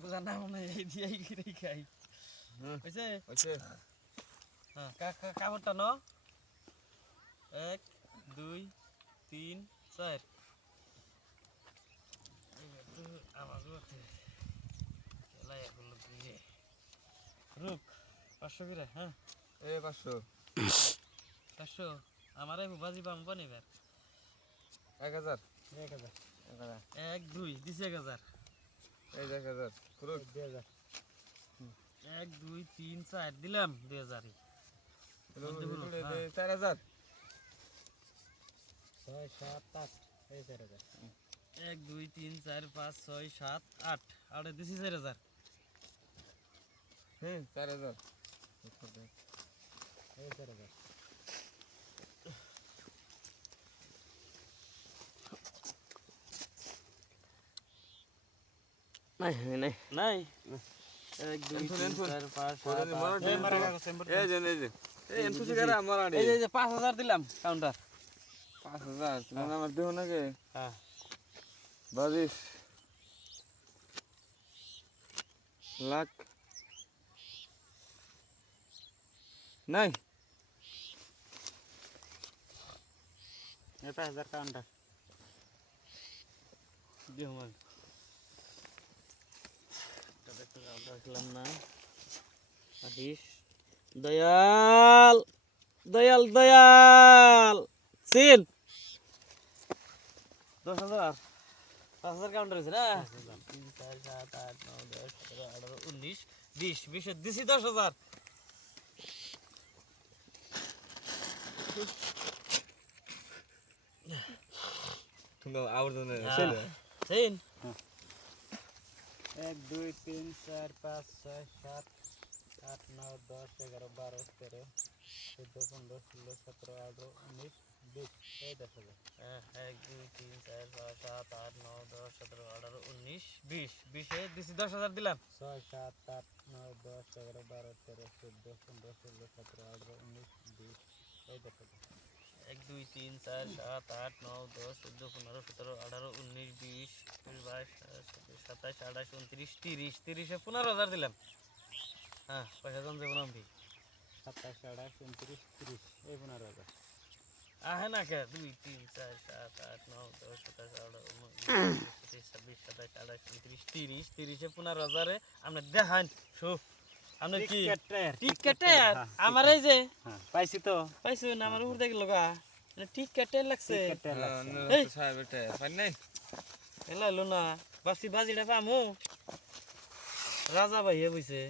বুঝা না মনে এই দিয়েই গিরে খাই হইছে হইছে হ্যাঁ কাপড়টা ন 1 2 3 4 এইবার তো আমার রুতে খেলাই হলো দিয়ে রুক 500 করে হ্যাঁ এ 500 500 আমারে বাজি পাম পানি এবার 1000 1000 1000 1 2 দিছে 1000 এই 1000 পুরো 2000 1 2 3 4 দিলাম 2000 4000 6 7 8 এই 4000 1 2 3 4 5 6 7 8 আরে দিছি 4000 4000 এই 4000 নাই নাই নাই 1 2 3 4 5 7 8 মারা গেছে এই যে এই এনটু সিগারা আমার আড়ে এই যে 5000 দিলাম কাউন্টার 5000 তুমি আমার দেও না কে হ্যাঁ বাজিস লাখ নাই এই 5000 কাউন্টার দিও মান তবে তো কাউন্টার খেলাম না আদিস দয়াল দয়াল দয়াল সিন 10000 5000 কাউন্টার হইছে না 3 4 7 8 9 10 11 18 19 20 20 দিছি 10000 তুমি আউট দনে সিন 1 2 3 4 5 6 7 8 9 10 11 12 13 14 15 16 17 18 19 20 এই 10000 1 2 3 4 5 7 8 9 10 17 18 19 20 20 এ দিছি 10000 দিলাম 6 7 8 9 10 11 12 13 14 15 16 17 18 19 20 এই 10000 1 2 3 4 7 8 9 10 14 15 17 18 19 20 22 27 28 29 30 30 এ 15000 দিলাম হ্যাঁ পয়সা কম দেব না আমি 27 28 29 30 এই 15000 আহে না কে 2 3 4 7 8 9 10 17 18 19 26 27 28 29 30 30 এ 15000 এ আমরা দেখান শো আমরা কি টিকেটে আমার এই যে পাইছি তো পাইছো না আমার উপর দেখি লগা মানে টিকেটে লাগছে এই সাহেব এটা পাই নাই এলা লো না বাসি বাজিটা পামু রাজা ভাইয়ে বইছে